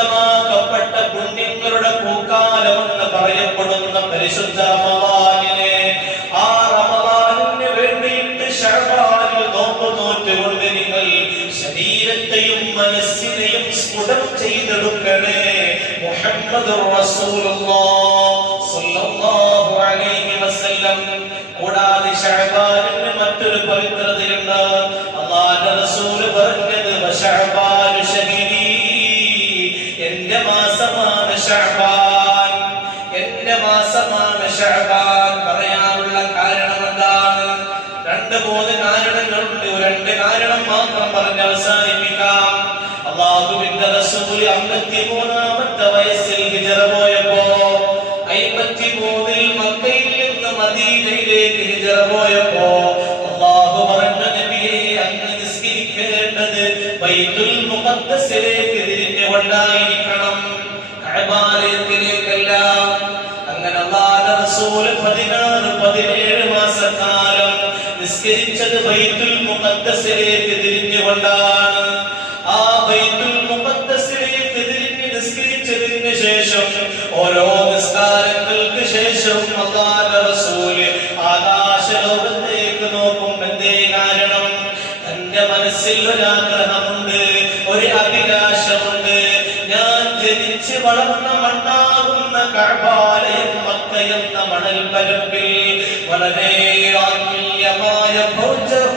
പരിശുദ്ധമാക്കപ്പെട്ട പുണ്യങ്ങളുടെ പൂക്കാലമെന്ന് പറയപ്പെടുന്ന പരിശുദ്ധ റമളാനിനെ, ആ റമളാനിന് വേണ്ടിയിട്ട് ശഅബാനിൽ നോമ്പ് നോറ്റുകൊണ്ട് നിങ്ങൾ ശരീരത്തെയും മനസ്സിനെയും സ്ഫുടം ചെയ്തെടുക്കണേ. മുഹമ്മദുർ റസൂലുള്ളാഹ് സ്വല്ലല്ലാഹു അലൈഹി വസല്ലം. കൂടാതെ ശഅബാനിന് മറ്റൊരു പവിത്രതയുണ്ട്. അല്ലാഹുവിന്റെ റസൂൽ പറഞ്ഞത് ശഅബാനു ശഹീദി, എന്റെ മാസമാണ് ശഅബാൻ, എന്റെ മാസമാണ് ശഅബാൻ. പറയാനുള്ള കാരണം എന്താണ്? 2-3 കാരണങ്ങളുണ്ട്. 2 കാരണം മാത്രം പറഞ്ഞ് അവസാനിപ്പിക്കാം. അല്ലാഹുവിന്റെ റസൂൽ 53-ാമത്തെ വയസ്സിൽ ഹിജ്റ പോയപ്പോ 53-ൽ മക്കയിൽ നിന്ന് മദീനയിലേക്ക് ഹിജ്റ പോയപ്പോ അല്ലാഹു പറഞ്ഞ നബിയെ, അങ്ങ് നിസ്കരിക്കേണ്ടത് ബൈത്തുൽ മുഖദ്ദസിലേക്ക് തിരിഞ്ഞുകൊണ്ടായിരിക്കണം, കഅബാലയത്തിലേക്കല്ല. അങ്ങനെ അല്ലാഹുവിന്റെ റസൂൽ 16-17 മാസക്കാലം നിസ്കരിച്ചത് ബൈത്തുൽ മുഖദ്ദസിലേക്ക് തിരിഞ്ഞുകൊണ്ടാണ്. ആ ബൈത്തുൽ മുഖദ്ദസിലേക്ക് തിരിഞ്ഞ് നിസ്കരിച്ചതിന് ശേഷം ഓരോ നിസ്കാരങ്ങൾക്ക് ശേഷം അല്ലാഹുവിന്റെ റസൂൽ ആകാശലോകത്തേക്ക് നോക്കും. എന്തേ കാരണം? തന്റെ മനസ്സിൽ ഒരാഗ്രഹമുണ്ട്, ഒരു അഭിലാഷമുണ്ട്. ഞാൻ ജനിച്ച് വളർന്ന മണ്ണാകുന്ന കഅബാലയം മക്ക എന്ന മണൽപ്പരപ്പിൽ വളരെ ആത്മീയമായ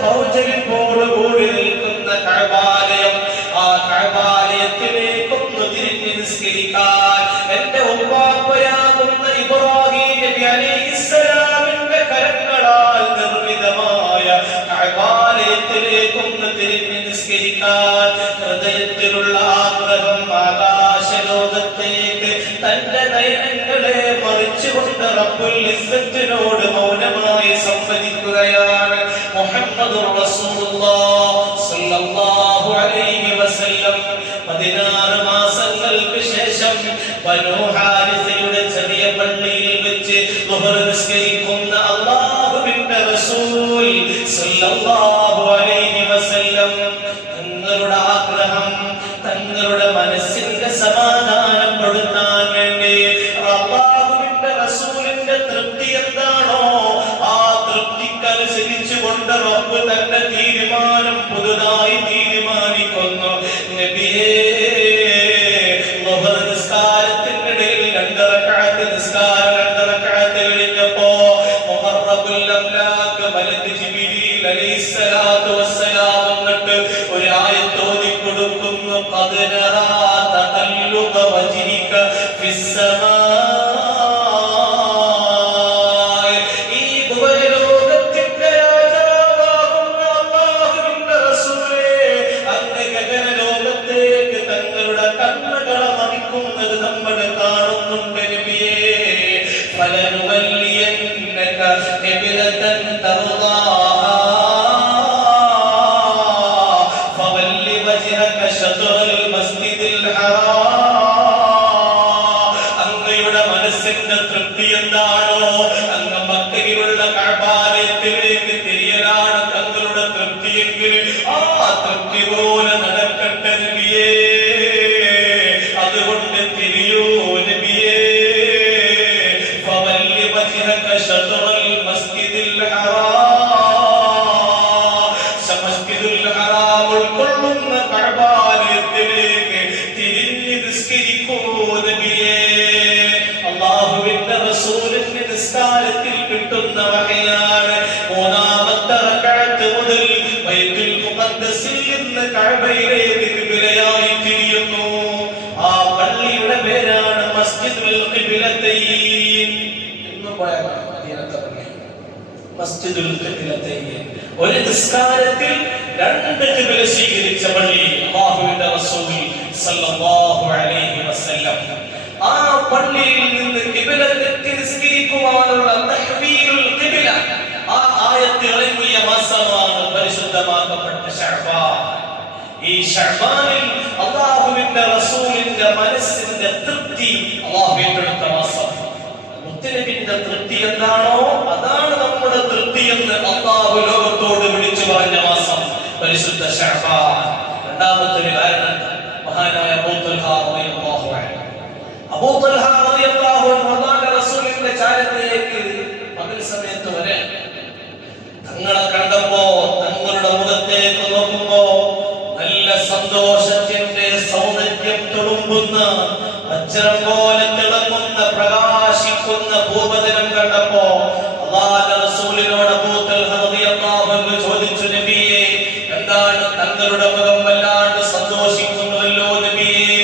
ഭൗജലിപ്പോടുകൂടി നിൽക്കുന്ന കഅബാലയം, ആ കഅബാലയത്തിലേക്കൊന്ന് തിരിഞ്ഞ് നിസ്കരിക്കാൻ എന്റെ ഉപ്പാപ്പയാകുന്ന ഇബ്രാഹിം നബി അലൈഹിസ്സലാമിന്റെ കരങ്ങളാൽ നിർമ്മിതമായ കഅബാലയത്തിലേക്കൊന്ന് തിരിഞ്ഞ് നിസ്കരിക്കാൻ ഹൃദയത്തിലുള്ള ആഗ്രഹം ആകാശലോകത്തേക്ക് തന്റെ നയനങ്ങളെ മറിച്ചുകൊണ്ട് റബ്ബുൽ ഇസ്സത്തിനോട് മൗനമായി സംവദിക്കുകയാണ്. മുഹമ്മദുർ റസൂലുള്ളാഹ് സ്വല്ലല്ലാഹു അലൈഹി വസല്ലം 16 മാസങ്ങൾക്ക് ശേഷം ബനൂ ഹാരിസയുടെ ചെറിയ പള്ളിയിൽ വെച്ച് ളുഹർ നിസ്കരിക്കുന്ന അല്ലാഹുവിന്റെ റസൂൽ സ്വല്ലല്ലാഹു അലൈഹി വസല്ലം തങ്ങളുടെ ആഗ്രഹം, തങ്ങളുടെ മനസ്സിന്റെ സമാധാനപ്പെടുത്താൻ വേണ്ടി അല്ലാഹുവിന്റെ റസൂലിന്റെ തൃപ്തി എന്താണോ ആ തൃപ്തിക്കനുസരിച്ചുകൊണ്ട് റബ്ബ് തന്റെ തീരുമാനം പുതുതായി തീരുമാനിക്കുന്നു. നബിയേ, ളുഹർ നിസ്കാരത്തിനിടയിൽ 2 റക്അത്ത് നിസ്കാരം 2 റക്അത്ത് കഴിഞ്ഞപ്പോ മുഖറബുൽ അംലാഖ് മലക്ക് ജിബ്രീൽ അലൈഹിസ്സലാത്തു വസ്സലാം വന്നിട്ട് ഒരു ആയത്ത് ഓതി കൊടുക്കുന്നു. ഖദ് നറാ തഖല്ലുബ വജ്ഹിക ഫിസ്സമാ, ഈ ഭൂലോകത്തിന്റെ രാജാവാകുന്ന അല്ലാഹുവിന്റെ റസൂലേ, അങ്ങ് ഗഗനലോകത്തേക്ക് തങ്ങളുടെ കണ്ണുകളെ മറിക്കുന്നത് നമ്മൾ കാണുന്നുണ്ട്. നബിയേ, ഫലനുവല്ലിയന്നക ഖിബ്ലതൻ തർദാഹാ ഫവല്ലി വജ്ഹക ശത്റൽ മസ്ജിദിൽ ഹറാം. അങ്ങയുടെ മനസ്സിന്റെ തൃപ്തി എന്താണോ, അങ്ങ് മക്കയിലുള്ള കഅബാലയത്തിലേക്ക് തിരിയലാണ് തങ്ങളുടെ തൃപ്തിയെങ്കിൽ ആ തൃപ്തി പോലെ നടക്കട്ടെ നബിയേ. അതുകൊണ്ട് തിരിയൂ നബിയേ. ഫവല്ലി വജ്ഹക ശത്റൽ മസ്ജിദിൽ ഹറാം, മസ്ജിദുൽ ഹറാം ഉൾക്കൊള്ളുന്ന കഅബാലയത്തിലേക്ക് തിരിഞ്ഞ് നിസ്കരിക്കൂ നബിയേ. അല്ലാഹുവിന്റെ റസൂലിന്റെ നിസ്കാരത്തിൽ കിട്ടുന്ന വഹയാണ് 3-ാമത്തെ റക്അത്ത് മുതൽ ബൈത്തുൽ മുഖദ്ദസിൽ നിന്ന് കഅബയിലേക്ക് ഖിബ്ലയായി തിരിയുന്നു. ആ പള്ളിയുടെ പേരാണ് മസ്ജിദുൽ ഖിബ്ലതൈൻ. എന്ന് പോയാൽ മദീനത്തെ പള്ളി മസ്ജിദുൽ ഖിബ്ലതൈൻ. ഒരു നിസ്കാരത്തിൽ 2 ഖിബ്ല സ്വീകരിച്ച പള്ളി അല്ലാഹുവിന്റെ റസൂൽ സല്ലല്ലാഹു അലൈഹി വസല്ലം. ആ പള്ളിയിൽ നിന്ന് ഖിബ്ല തെറ്റി നിസ്കരിക്കുവാനുള്ള തഹ്വീലുൽ ഖിബ്ല, ആ ആയത്ത് ഇറങ്ങിയ മാസമാണ് പരിശുദ്ധമാക്കപ്പെട്ട ശഅബാൻ. ഈ ശഅബാനിൽ അല്ലാഹുവിന്റെ റസൂലിന്റെ മനസ്സിന്റെ തൃപ്തി അല്ലാഹുവിന്റെ അടുത്ത മാസം. മുത്തനബിന്റെ തൃപ്തി എന്താണോ അതാണ് നമ്മുടെ തൃപ്തി എന്ന് അല്ലാഹു ലോകത്തോട് വിളിച്ചു പറഞ്ഞ മാസം പരിശുദ്ധ ശഅബാൻ. രണ്ടാമത്തെ കാരണം മഹാനായ അബൂ തൽഹ റളിയല്ലാഹു അൻഹു. അബൂ തൽഹ റളിയല്ലാഹു അൻഹു അല്ലാഹുവിന്റെ റസൂലിന്റെ ചാരത്തിലേക്ക് പകൽ സമയത്ത് വരെ തങ്ങളെ കണ്ടപ്പോ തങ്ങളുടെ മുഖത്തേക്ക് നോക്കുമ്പോ നല്ല സന്തോഷത്തിന്റെ സൗന്ദര്യം തുളുമ്പുന്ന വജ്രം പോലെ തിളങ്ങുന്ന പ്രകാശിക്കുന്ന ഭൂപതിനം കണ്ടപ്പോ അല്ലാഹുവിന്റെ റസൂലിനോട് അബൂ തൽഹ റളിയല്ലാഹു അൻഹു ചോദിച്ചു, നബിയേ, എന്താണ് തങ്ങളുടെ മുഖം വല്ലാണ്ട് സന്തോഷിക്കുന്നല്ലോ നബിയേ?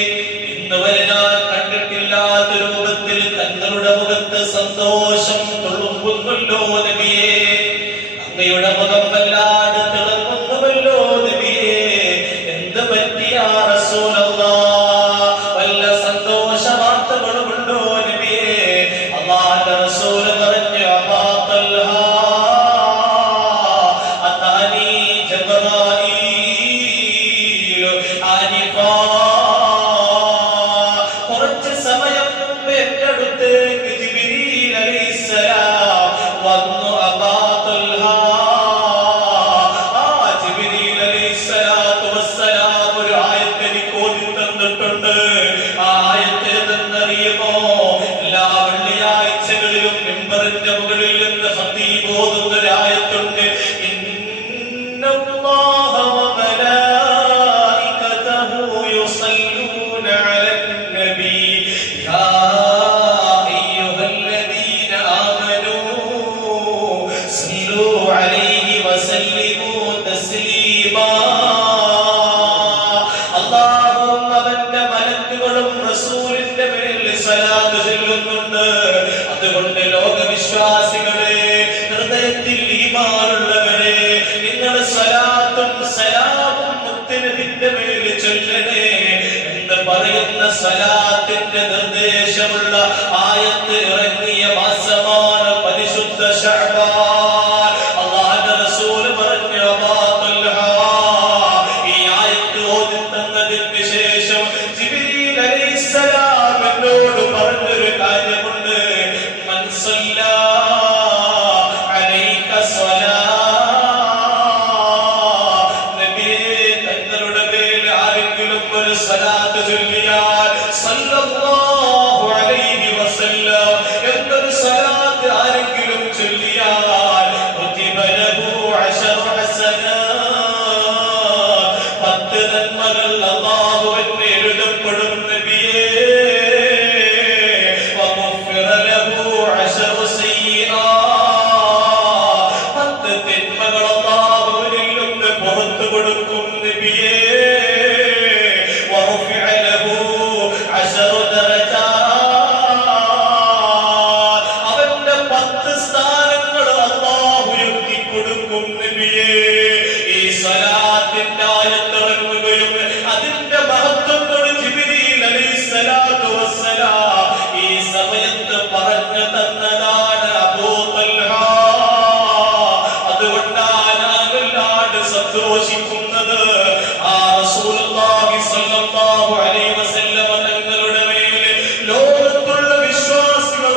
ഇന്ന് വരെ ഞാൻ കണ്ടിട്ടില്ലാത്ത രൂപത്തിൽ തങ്ങളുടെ മുഖത്ത് സന്തോഷം തുളുമ്പുന്നല്ലോ നബിയേ. അങ്ങയുടെ മുഖം വല്ലാണ്ട് തിളങ്ങുന്നുവല്ലോ നബിയേ. എന്ത് പറ്റിയാ റസൂലല്ലാഹ്? വല്ല സന്തോഷ വാർത്തകളുമുണ്ടോ നബിയേ? അല്ലാഹുവിന്റെ റസൂൽ പറഞ്ഞു, അബൂ തൽഹ അതാനി ജിബ്രീൽ ആനിഫാ. കുറച്ച് സമയം മുമ്പ് എൻ്റെ അടുത്തേക്ക് ജിബ്രീൽ അലൈഹിസ്സലാം വന്നു. അബൂ തൽഹ, ജിബ്രീൽ അലൈഹിസ്സലാത്തു വസ്സലാം ഒരു ആയത്ത് എനിക്ക് ഓതി തന്നിട്ടുണ്ട്. ആ ആയത്ത് ഏതെന്നറിയുമോ? എല്ലാ വെള്ളിയാഴ്ചകളിലും മിമ്പറിന്റെ മുകളിൽ നിന്ന് ഖതീബ് ഓതുന്ന ഒരു ആയത്തുണ്ട്. ഇന്നല്ലാഹ വമലായികതഹു യുസല്ലൂന അലൻ നബി യാ അയ്യുഹല്ലദീന ആമനൂ സല്ലൂ അലൈഹി വസല്ലിമൂ തസ്ലീമാ. അല്ലാഹുവും അവന്റെ മലക്കുകളും റസൂലിന്റെ മേൽ സലാത്ത് ചൊല്ലുന്നുണ്ട്. അതുകൊണ്ട് ലോകവിശ്വാസികളെ, ഹൃദയത്തിൽ ഈമാനുള്ളവരെ, നിങ്ങൾ സലാത്തും സലാമും മുത്തുനബിയുടെ മേൽ ചൊല്ലണേ എന്ന് പറയുന്ന സലാത്തിന്റെ നിർദ്ദേശമുള്ള ആയത്ത് ഇറങ്ങിയ മാസമാണ് പരിശുദ്ധ ശഅബാൻ. അല്ലാഹുവിന്റെ റസൂൽ പറഞ്ഞു, അബൂ തൽഹ, ഈ ആയത്ത് ഓതി തന്നതിന് ശേഷം ജിബ്രീൽ അലൈഹിസ്സലാം എന്നോട് പറഞ്ഞൊരു കാര്യമുണ്ട്. മൻ സല്ലാ അലൈക സ്വലാ. നബിയേ, തങ്ങളുടെ മേൽ ആരെങ്കിലും ഒരു സലാത്ത് ചൊല്ലിയാൽ സല്ലല്ലാഹു അലൈഹി വസല്ലം എന്നൊരു സലാത്ത് ആരെങ്കിലും ചൊല്ലിയാൽ കുതിബ ലഹു അശറു ഹസനാത്ത്. 10 നന്മകൾ അല്ലാഹുവിന് എഴുതപ്പെടും നബിയേ. വഗുഫിറ ലഹു അശറു സയ്യിആത്ത്. 10 തിന്മകൾ അല്ലാഹുവിൽ നിന്ന് പുറത്തു കൊടുക്കും നബിയേ. വറുഫിഅ ലഹു അശറു ദറജാത്ത്. അവന്റെ 10 സ്ഥാനങ്ങൾ അല്ലാഹു ഉയർത്തി കൊടുക്കും നബിയേ. ഈ സലാത്തിന്റെ ആയത്ത് ഇറങ്ങുകയും അതിന്റെ മഹത്വങ്ങൾ ജിബ്രീൽ അലൈഹിസ്സലാത്തു വസ്സലാം ഈ സമയത്ത് പറഞ്ഞു തന്നതാണ് അബൂ തൽഹ. അതുകൊണ്ടാണ് ഞാൻ വല്ലാണ്ട് സന്തോഷിക്കുന്നത്. ആ റസൂലുള്ളാഹി സ്വല്ലല്ലാഹു അലൈഹി വസല്ലം തങ്ങളുടെ മേൽ ലോകത്തുള്ള വിശ്വാസികൾ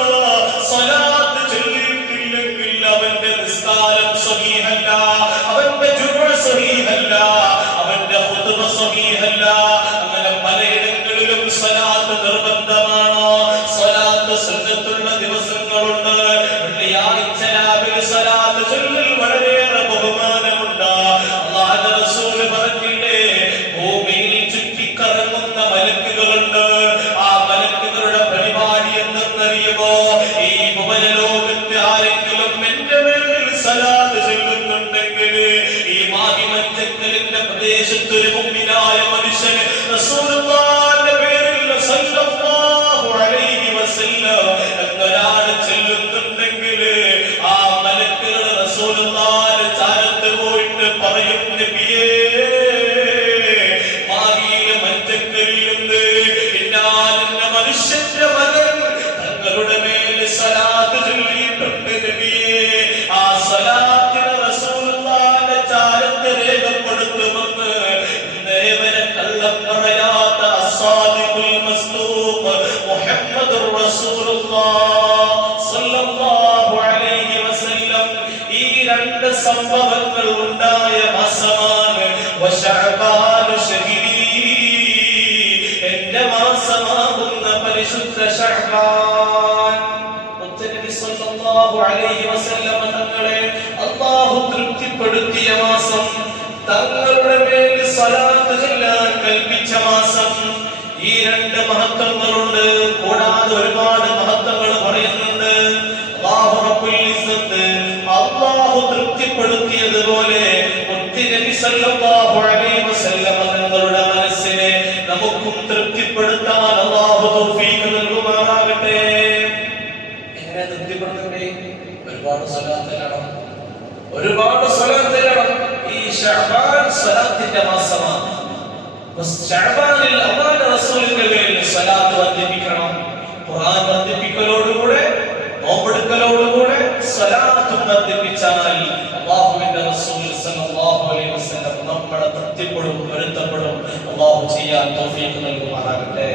സലാത്ത് ചൊല്ലിയിട്ടില്ലെങ്കിൽ അവന്റെ നിസ്കാരം സഹീഹല്ല, അവന്റെ ജുമുഅ സഹീഹല്ല, അവന്റെ ഖുതുബ സഹീഹല്ല. അങ്ങനെ പലയിടങ്ങളിലും സലാത്ത് നിർബന്ധമാണോ? സലാത്ത് സുന്നത്തുള്ള ദിവസങ്ങളുണ്ട്. വെള്ളിയാഴ്ച രാവിലെ സലാത്ത് ചൊല്ലൽ വളരെയേറെ ബഹുമാനമുണ്ട്. അല്ലാഹുവിന്റെ റസൂൽ പറഞ്ഞില്ലേ, ഭൂമിയിൽ ചുറ്റിക്കറങ്ങുന്ന മലക്കുകളുണ്ട്. ആ മലക്കുകളുടെ പരിപാടി എന്തെന്നറിയുമോ? ഈ ഭുവനലോകത്ത് ആരെങ്കിലും എന്റെ മേൽ സലാത്ത് ചൊല്ലുന്നുണ്ടെങ്കിൽ, ഈ മാഹിമഞ്ചക്കലിന്റെ പ്രദേശത്ത് ഒരു മുഅ്മിനായ മനുഷ്യൻ റസൂലുള്ളാഹിന്റെ പേരിൽ സല്ലല്ലാഹു അലൈഹി വസല്ലം എന്നൊരാൾ ചൊല്ലുന്നുണ്ടെങ്കിൽ, ആ മലക്കുകൾ റസൂലുള്ളാഹിന്റെ ചാരത്ത് പോയിട്ട് പറയും, നബിയേ, മാഹിയിലെ മഞ്ചക്കരിൽ നിന്ന് ഇന്നാലിന്റെ മനുഷ്യന്റെ മകൻ തങ്ങളുടെ മേൽ സലാത്ത് ചൊല്ലിയിട്ടുണ്ട് നബിയേ. ആ സലാത്തിന് റസൂലുള്ളാഹിന്റെ ചാരത്ത് രേഖപ്പെടുത്തുമെന്ന് ഇന്നേവരെ കള്ളം പറയാത്ത അസ്സാദിഖുൽ മസ്ദൂഖ് മുഹമ്മദുർ റസൂലുള്ളാഹ് സ്വല്ലല്ലാഹു അലൈഹി വസല്ലം ഈ 2 സംഭവങ്ങൾ ഉണ്ടായ മാസമാണ് വശഅബാനു ശഹീദ്. ശഅബാൻ. മുത്തനബി സല്ലല്ലാഹു അലൈഹി വസല്ലം തങ്ങളെ അല്ലാഹു തൃപ്തിപ്പെടുത്തിയ മാസം, തങ്ങളുടെ മേൽ സ്വലാത്ത് ചൊല്ലാൻ കൽപ്പിച്ച മാസം. ഈ രണ്ട് മഹത്വങ്ങളുണ്ട്. കൂടാതെ ഒരുപാട് മഹത്വങ്ങൾ പറയുന്നുണ്ട്. അല്ലാഹു റബ്ബുൽ ഇസ്സത്ത് അല്ലാഹു തൃപ്തിപ്പെടുത്തിയതുപോലെ മുത്തനബി സല്ലല്ലാഹു അലൈഹി വസല്ലം തങ്ങളുടെ മനസ്സിനെ നമുക്കും തൃപ്തിപ്പെടുത്താൻ അല്ലാഹു തൗഫീഖ് നൽകുമാറാകട്ടെ. എങ്ങനെ തൃപ്തിപ്പെടുത്തണ്ടേ? ഒരുപാട് സ്വലാത്തിലാണ്, ഒരുപാട് സ്വലാത്തിലാണ്. ഈ ശഅബാൻ സ്വലാത്തിന്റെ മാസമാണ്. ശഅബാനിൽ അല്ലാഹുവിന്റെ റസൂലിന്റെ മേൽ സ്വലാത്ത് വർദ്ധിപ്പിക്കണം. ഖുർആൻ വർദ്ധിപ്പിക്കലോടുകൂടെ, നോമ്പെടുക്കലോടുകൂടെ സ്വലാത്ത് വർദ്ധിപ്പിച്ചാൽ അല്ലാഹുവിന്റെ റസൂൽ സല്ലല്ലാഹു അലൈഹി വസല്ലം നമ്മളെ തൃപ്തിപ്പെടും, പൊരുത്തപ്പെടും. അല്ലാഹു ചെയ്യാൻ തൗഫീഖ് നൽകുമാറാകട്ടെ.